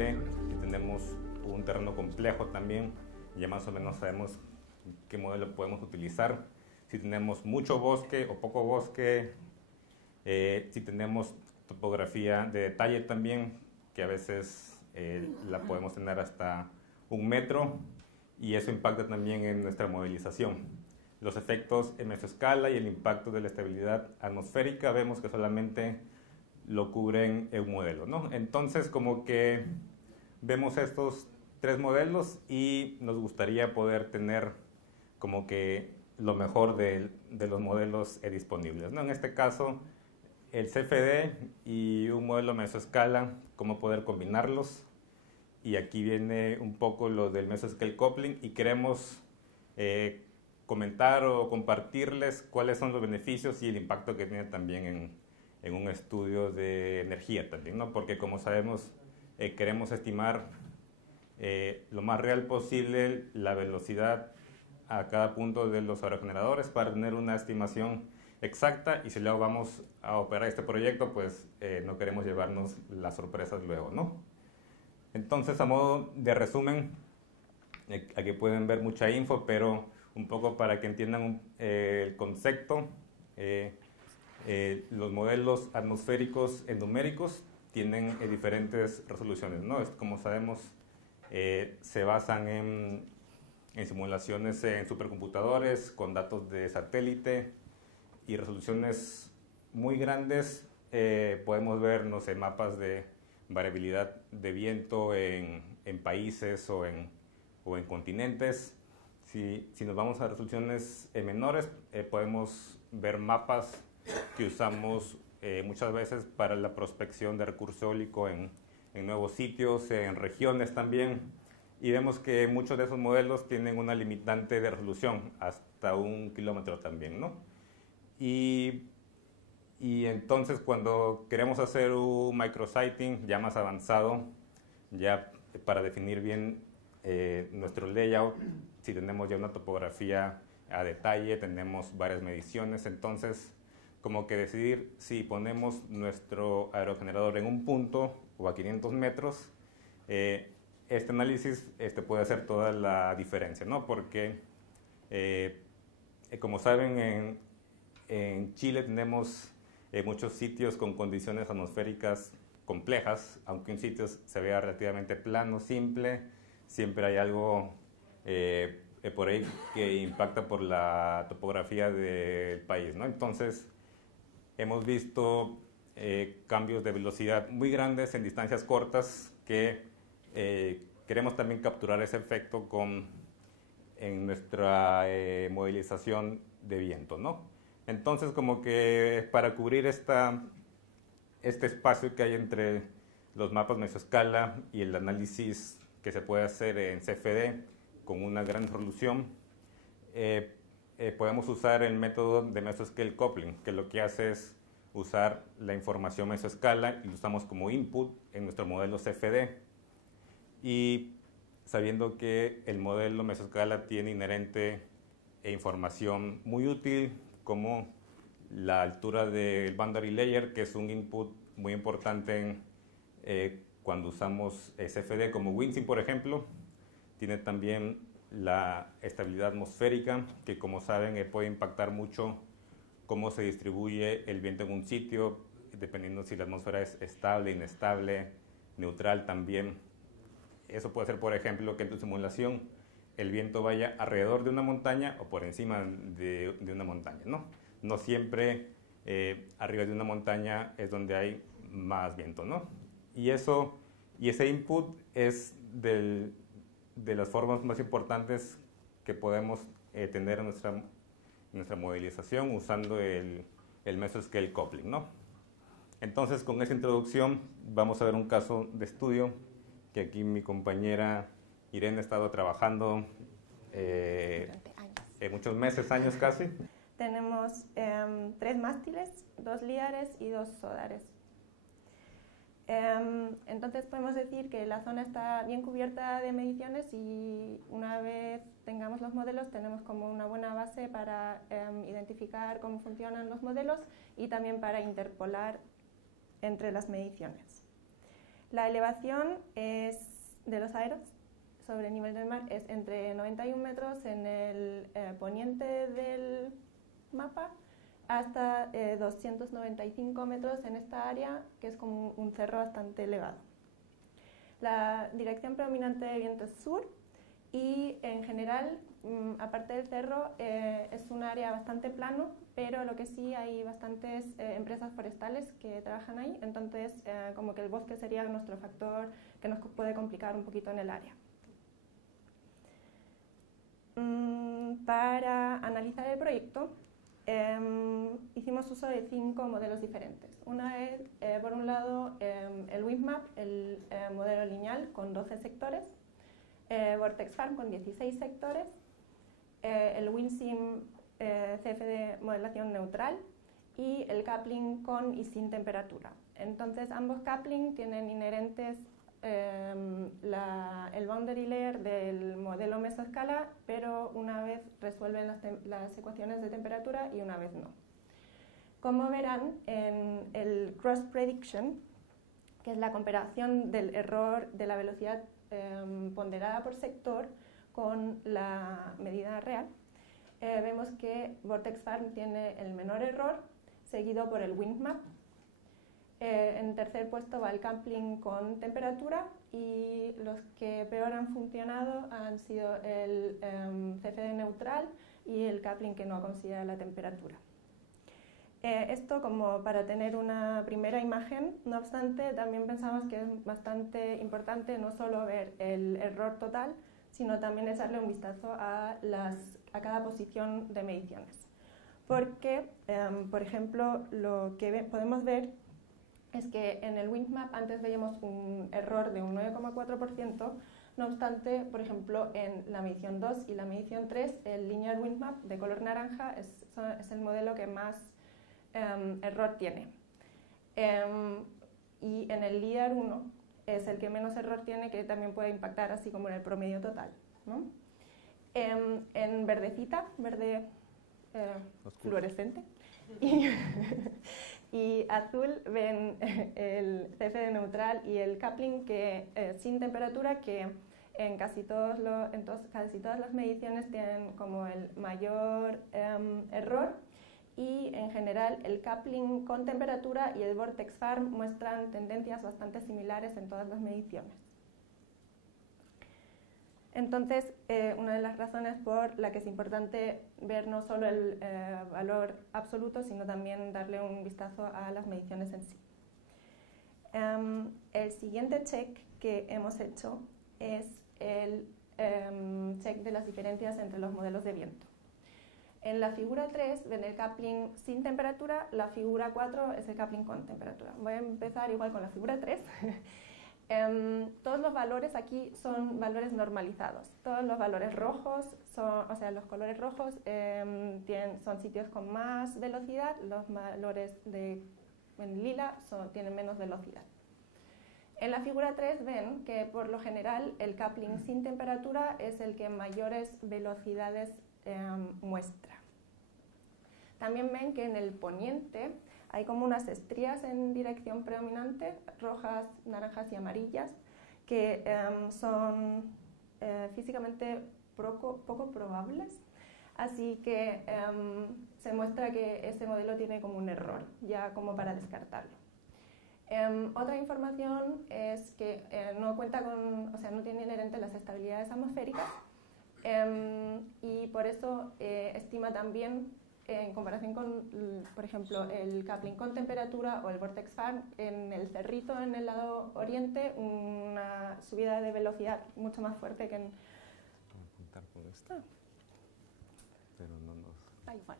estable, si tenemos un terreno complejo también, ya más o menos sabemos qué modelo podemos utilizar. Si tenemos mucho bosque o poco bosque, si tenemos topografía de detalle también, que a veces la podemos tener hasta 1 metro, y eso impacta también en nuestra modelización. Los efectos en mesoescala y el impacto de la estabilidad atmosférica vemos que solamente lo cubren en un modelo, ¿no? Entonces, como que vemos estos 3 modelos y nos gustaría poder tener como que lo mejor de los modelos disponibles, ¿no? En este caso, el CFD y un modelo mesoescala, cómo poder combinarlos. Y aquí viene un poco lo del Mesoscale Coupling, y queremos comentar o compartirles cuáles son los beneficios y el impacto que tiene también en un estudio de energía también, ¿no? Porque como sabemos, queremos estimar lo más real posible la velocidad a cada punto de los aerogeneradores para tener una estimación exacta, y si luego vamos a operar este proyecto, pues no queremos llevarnos las sorpresas luego, ¿no? Entonces, a modo de resumen, aquí pueden ver mucha info, pero un poco para que entiendan el concepto, los modelos atmosféricos numéricos tienen diferentes resoluciones, ¿no? Como sabemos, se basan en simulaciones en supercomputadores con datos de satélite y resoluciones muy grandes. Podemos ver, no sé, mapas de variabilidad de viento en países o en continentes. Si nos vamos a resoluciones menores, podemos ver mapas que usamos muchas veces para la prospección de recurso eólico en nuevos sitios, en regiones también. Y vemos que muchos de esos modelos tienen una limitante de resolución, hasta 1 kilómetro también, ¿no? Y entonces, cuando queremos hacer un micrositing ya más avanzado, ya para definir bien nuestro layout, si tenemos ya una topografía a detalle, tenemos varias mediciones, entonces como que decidir si ponemos nuestro aerogenerador en un punto o a 500 metros, este análisis puede hacer toda la diferencia, ¿no? Porque, como saben, en Chile tenemos muchos sitios con condiciones atmosféricas complejas. Aunque un sitio se vea relativamente plano, simple, siempre hay algo por ahí que impacta por la topografía del país, ¿no? Entonces, hemos visto cambios de velocidad muy grandes en distancias cortas que queremos también capturar ese efecto en nuestra modelización de viento, ¿no? Entonces, como que para cubrir este espacio que hay entre los mapas mesoescala y el análisis que se puede hacer en CFD con una gran resolución, podemos usar el método de Mesoscale Coupling, que lo que hace es usar la información mesoescala y lo usamos como input en nuestro modelo CFD. Y sabiendo que el modelo mesoescala tiene inherente información muy útil, como la altura del boundary layer, que es un input muy importante cuando usamos CFD, como WinSim, por ejemplo. Tiene también la estabilidad atmosférica, que como saben puede impactar mucho cómo se distribuye el viento en un sitio, dependiendo si la atmósfera es estable, inestable, neutral también. Eso puede ser, por ejemplo, que en tu simulación el viento vaya alrededor de una montaña o por encima de una montaña, ¿no? No siempre arriba de una montaña es donde hay más viento, ¿no? Y ese input es de las formas más importantes que podemos tener en nuestra modelización usando el Mesoscale Coupling, ¿no? Entonces, con esa introducción vamos a ver un caso de estudio que aquí mi compañera Irene ha estado trabajando muchos meses, años casi. Tenemos 3 mástiles, 2 líares y 2 sodares. Entonces podemos decir que la zona está bien cubierta de mediciones, y una vez tengamos los modelos tenemos como una buena base para identificar cómo funcionan los modelos y también para interpolar entre las mediciones. La elevación de los aeros sobre el nivel del mar es entre 91 metros en el poniente del mapa hasta 295 metros en esta área, que es como un cerro bastante elevado. La dirección predominante de viento es sur y en general, aparte del cerro, es un área bastante plano, pero lo que sí hay bastantes empresas forestales que trabajan ahí, entonces como que el bosque sería nuestro factor que nos puede complicar un poquito en el área. Para analizar el proyecto, hicimos uso de 5 modelos diferentes. Una es, por un lado, el WindMap, el modelo lineal con 12 sectores, Vortex Farm con 16 sectores, el WindSim CFD modelación neutral y el coupling con y sin temperatura. Entonces, ambos coupling tienen inherentes el boundary layer del modelo mesoescala, pero una vez resuelven las ecuaciones de temperatura y una vez no. Como verán, en el cross prediction, que es la comparación del error de la velocidad ponderada por sector con la medida real, vemos que Vortex Farm tiene el menor error, seguido por el WindMap. En tercer puesto va el coupling con temperatura y los que peor han funcionado han sido el CFD neutral y el coupling que no considera la temperatura. Esto como para tener una primera imagen, no obstante también pensamos que es bastante importante no solo ver el error total, sino también echarle un vistazo a cada posición de mediciones. Porque, por ejemplo, lo que podemos ver es que en el WindMap antes veíamos un error de un 9,4%, no obstante, por ejemplo, en la medición 2 y la medición 3, el Linear WindMap de color naranja es el modelo que más error tiene. Y en el LIDAR 1 es el que menos error tiene, que también puede impactar así como en el promedio total, ¿no? En verdecita, verde fluorescente, y azul ven el CFD neutral y el coupling que, sin temperatura, que en casi todas las mediciones tienen como el mayor error, y en general el coupling con temperatura y el Vortex Farm muestran tendencias bastante similares en todas las mediciones. Entonces, una de las razones por la que es importante ver no solo el valor absoluto, sino también darle un vistazo a las mediciones en sí. El siguiente check que hemos hecho es el check de las diferencias entre los modelos de viento. En la figura 3 ven el coupling sin temperatura, la figura 4 es el coupling con temperatura. Voy a empezar igual con la figura 3. Todos los valores aquí son valores normalizados. Todos los valores rojos, o sea, los colores rojos son sitios con más velocidad, los valores en lila tienen menos velocidad. En la figura 3 ven que por lo general el coupling sin temperatura es el que mayores velocidades muestra. También ven que en el poniente hay como unas estrías en dirección predominante, rojas, naranjas y amarillas, que son físicamente poco probables, así que se muestra que ese modelo tiene como un error, ya como para descartarlo. Otra información es que no cuenta con, o sea, no tiene inherente las estabilidades atmosféricas, y por eso estima también, en comparación con, por ejemplo, el coupling con temperatura o el Vortex Farm, en el cerrito en el lado oriente, una subida de velocidad mucho más fuerte que en... Voy a apuntar con esto, pero no nos... Ah, igual.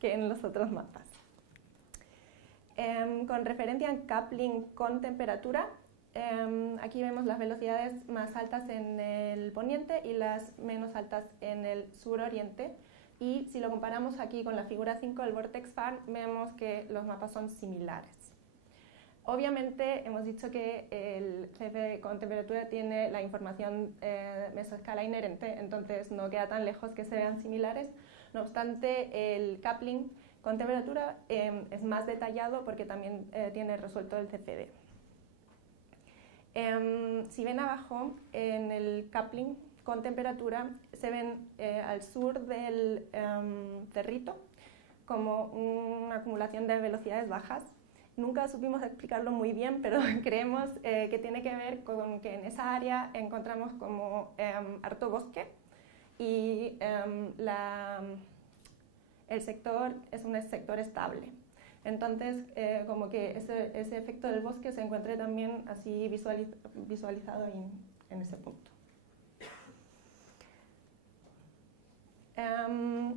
que en los otros mapas. Con referencia al coupling con temperatura, aquí vemos las velocidades más altas en el poniente y las menos altas en el suroriente. Y si lo comparamos aquí con la figura 5 del Vortex Farm, vemos que los mapas son similares. Obviamente hemos dicho que el CFD con temperatura tiene la información mesoescala inherente, entonces no queda tan lejos que sean similares. No obstante, el coupling con temperatura es más detallado porque también tiene resuelto el CFD. Si ven abajo, en el coupling con temperatura, se ven al sur del cerrito como una acumulación de velocidades bajas. Nunca supimos explicarlo muy bien, pero creemos que tiene que ver con que en esa área encontramos como harto bosque y el sector es un sector estable. Entonces, como que ese efecto del bosque se encuentre también así visualizado en ese punto.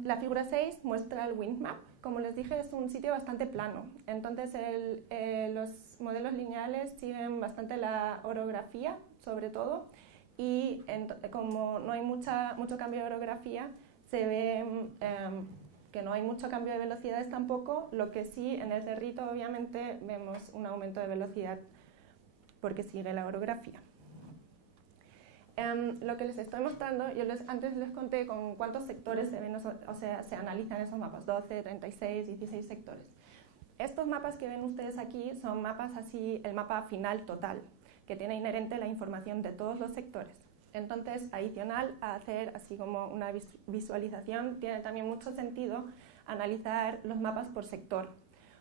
La figura 6 muestra el wind map. Como les dije, es un sitio bastante plano. Entonces, los modelos lineales siguen bastante la orografía, sobre todo, y como no hay mucho cambio de orografía, se ve que no hay mucho cambio de velocidades tampoco, lo que sí en el cerrito obviamente vemos un aumento de velocidad porque sigue la orografía. Lo que les estoy mostrando, antes les conté con cuántos sectores se ven, o sea, se analizan esos mapas, 12, 36, 16 sectores. Estos mapas que ven ustedes aquí son mapas así, el mapa final total, que tiene inherente la información de todos los sectores. Entonces, adicional a hacer así como una visualización, tiene también mucho sentido analizar los mapas por sector,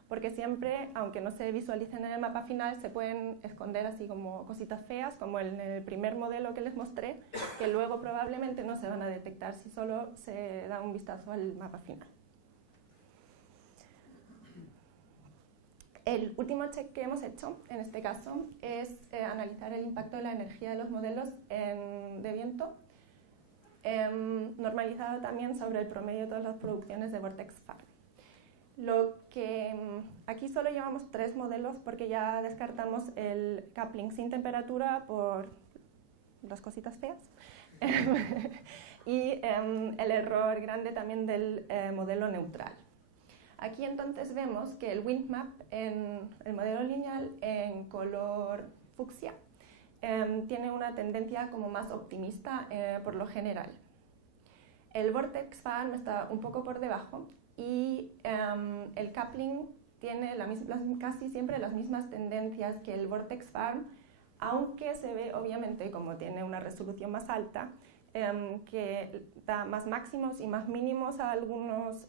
porque siempre, aunque no se visualicen en el mapa final, se pueden esconder así como cositas feas, como en el primer modelo que les mostré, que luego probablemente no se van a detectar si solo se da un vistazo al mapa final. El último check que hemos hecho, en este caso, es analizar el impacto de la energía de los modelos de viento, normalizado también sobre el promedio de todas las producciones de Vortex Farm. Aquí solo llevamos 3 modelos porque ya descartamos el coupling sin temperatura por las cositas feas y el error grande también del modelo neutral. Aquí entonces vemos que el wind map en el modelo lineal en color fucsia tiene una tendencia como más optimista por lo general. El Vortex Farm está un poco por debajo y el coupling tiene casi siempre las mismas tendencias que el Vortex Farm, aunque se ve obviamente como tiene una resolución más alta, que da más máximos y más mínimos a algunas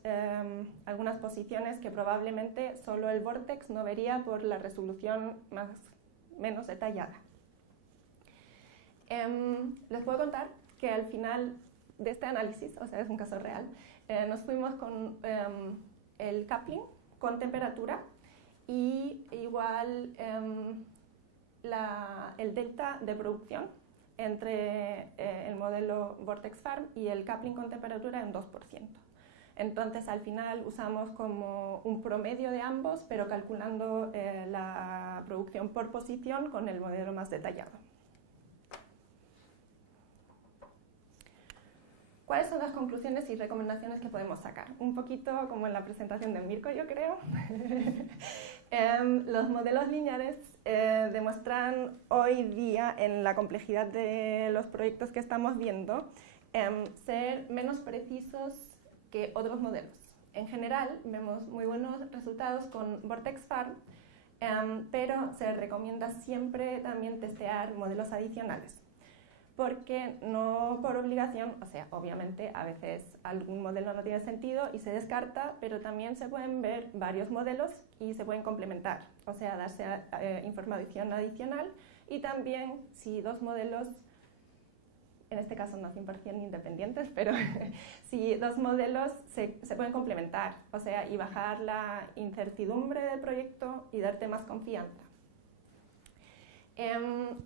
posiciones que probablemente solo el Vortex no vería por la resolución menos detallada. Les puedo contar que al final de este análisis, o sea, es un caso real, nos fuimos con el coupling con temperatura y igual el delta de producción entre el modelo Vortex Farm y el coupling con temperatura en 2%. Entonces, al final usamos como un promedio de ambos, pero calculando la producción por posición con el modelo más detallado. ¿Cuáles son las conclusiones y recomendaciones que podemos sacar? Un poquito como en la presentación de Mirko, yo creo. Los modelos lineales demuestran hoy día, en la complejidad de los proyectos que estamos viendo, ser menos precisos que otros modelos. En general, vemos muy buenos resultados con Vortex Farm, pero se recomienda siempre también testear modelos adicionales, porque no por obligación, o sea, obviamente a veces algún modelo no tiene sentido y se descarta, pero también se pueden ver varios modelos y se pueden complementar, o sea, darse información adicional y también si 2 modelos, en este caso no 100% independientes, pero si 2 modelos se pueden complementar, o sea, y bajar la incertidumbre del proyecto y darte más confianza.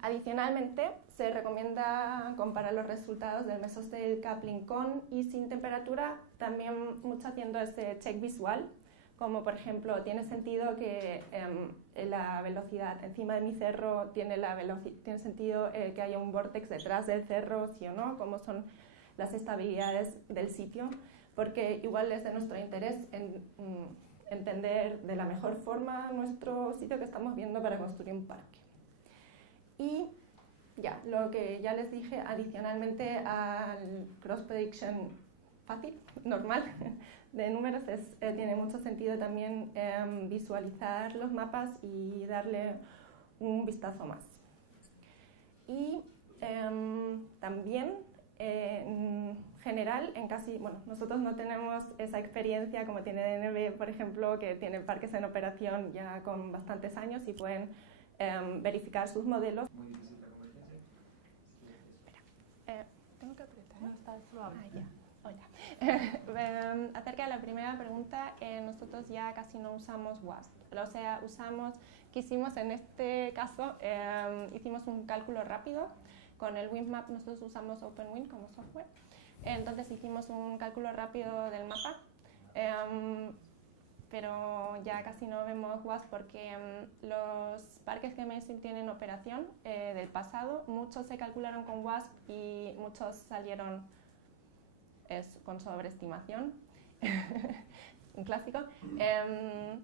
Adicionalmente, se recomienda comparar los resultados del mesoscale coupling con y sin temperatura, también mucho haciendo ese check visual, como por ejemplo, tiene sentido que la velocidad encima de mi cerro tiene sentido que haya un vortex detrás del cerro, sí o no, cómo son las estabilidades del sitio, porque igual es de nuestro interés entender de la mejor forma nuestro sitio que estamos viendo para construir un parque. Y ya, lo que ya les dije adicionalmente al cross prediction fácil, normal, de números, tiene mucho sentido también visualizar los mapas y darle un vistazo más. Y también, en general, bueno, nosotros no tenemos esa experiencia como tiene DNV, por ejemplo, que tiene parques en operación ya con bastantes años y pueden verificar sus modelos. Muy difícil la convergencia. Espera, tengo que apretar. No está probable. Ah, ya. Hola. Acerca de la primera pregunta, nosotros ya casi no usamos WASP. O sea, ¿qué hicimos en este caso? Hicimos un cálculo rápido. Con el WinMap nosotros usamos OpenWin como software. Entonces hicimos un cálculo rápido del mapa. Pero ya casi no vemos WASP porque los parques que mainstream tienen operación del pasado, muchos se calcularon con WASP y muchos salieron con sobreestimación, un clásico.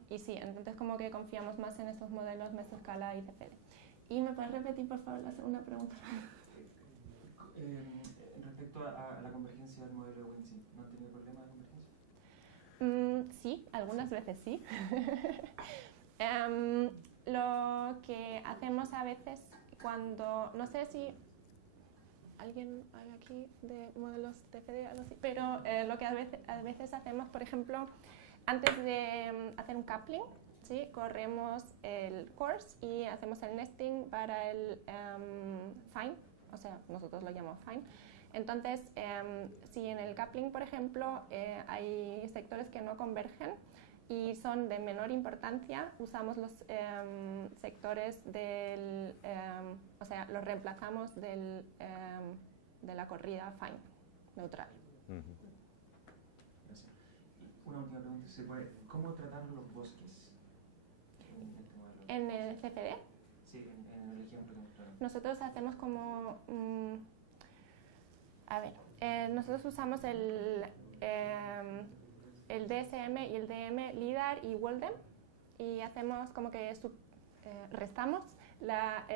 Y sí, entonces como que confiamos más en esos modelos mesoscala y CFD. ¿Y me puedes repetir, por favor, la segunda pregunta? Respecto a la convergencia del modelo de WinSim, ¿no han tenido problema de convergencia? Sí, algunas veces sí. Lo que hacemos a veces cuando, no sé si alguien hay aquí de modelos TFD, algo así, pero lo que a veces hacemos, por ejemplo, antes de hacer un coupling, ¿sí? Corremos el course y hacemos el nesting para el fine, o sea, nosotros lo llamamos fine. Entonces, si en el coupling, por ejemplo, hay sectores que no convergen y son de menor importancia, usamos los sectores del, o sea, los reemplazamos de la corrida fine, neutral. Gracias. Y una última pregunta, ¿se puede, ¿cómo tratar los bosques en este modelo? ¿En el CFD? Sí, en el ejemplo que mostraron. Nosotros hacemos como... nosotros usamos el DSM y el DM, LIDAR y WOLDEM, y hacemos como que restamos la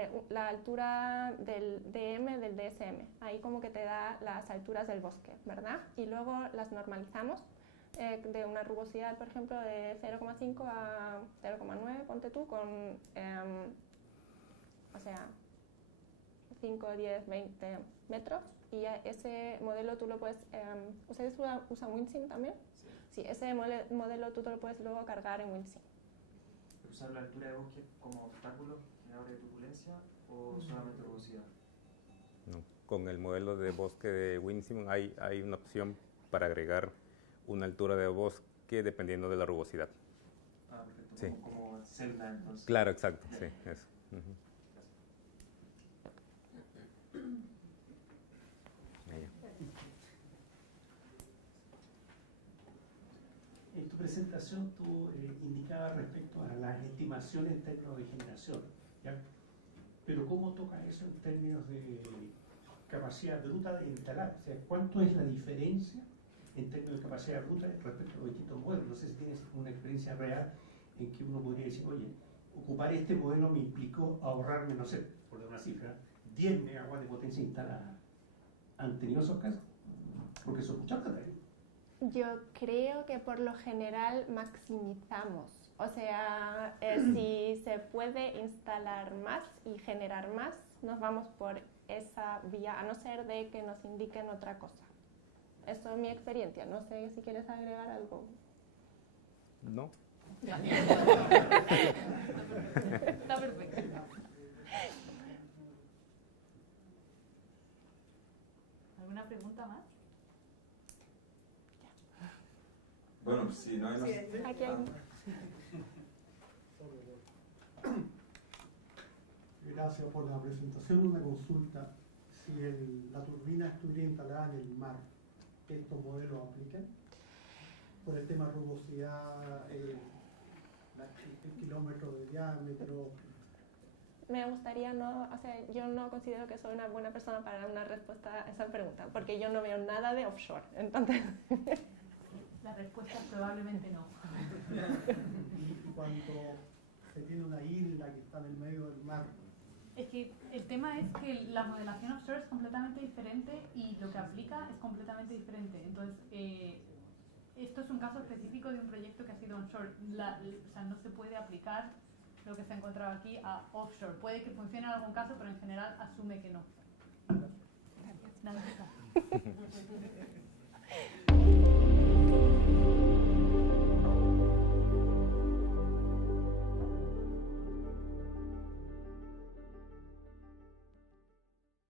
altura del DM del DSM. Ahí como que te da las alturas del bosque, ¿verdad? Y luego las normalizamos de una rugosidad, por ejemplo, de 0,5 a 0,9, ponte tú, con, o sea, 5, 10, 20 metros. Y ese modelo tú lo puedes, ¿ustedes usan WinSim también? Sí. Sí, ese modelo tú te lo puedes luego cargar en WinSim. ¿Usar la altura de bosque como obstáculo, generador de turbulencia o solamente rugosidad? No, con el modelo de bosque de WinSim hay una opción para agregar una altura de bosque dependiendo de la rugosidad. Ah, perfecto. Sí. Como celda, entonces. Claro, exacto, sí, eso. En tu presentación tú indicabas respecto a las estimaciones en términos de generación, ¿ya? Pero ¿cómo toca eso en términos de capacidad bruta de instalar? O sea, ¿cuánto es la diferencia en términos de capacidad bruta respecto a los distintos modelos? No sé si tienes una experiencia real en que uno podría decir, oye, ocupar este modelo me implicó ahorrarme, no sé, por dar una cifra, 10 megawatts de potencia instalada. ¿Han tenido esos casos? Porque eso es mucha plata, ¿eh? Yo creo que por lo general maximizamos. O sea, si se puede instalar más y generar más, nos vamos por esa vía, a no ser de que nos indiquen otra cosa. Eso es mi experiencia. No sé si quieres agregar algo. No. Vale. Está perfecto. ¿Alguna pregunta más? Bueno, sí, no hay más. Aquí hay... Gracias por la presentación. Una consulta. Si la turbina estuviera instalada en el mar, ¿estos modelos aplican? Por el tema de rugosidad, el kilómetro de diámetro. Me gustaría no, o sea, yo no considero que soy una buena persona para dar una respuesta a esa pregunta, porque yo no veo nada de offshore, entonces... La respuesta es probablemente no. Y cuando se tiene una isla que está en el medio del mar. Es que el tema es que la modelación offshore es completamente diferente y lo que aplica es completamente diferente. Entonces, esto es un caso específico de un proyecto que ha sido onshore. O sea, no se puede aplicar lo que se ha encontrado aquí a offshore. Puede que funcione en algún caso, pero en general asume que no. Nada,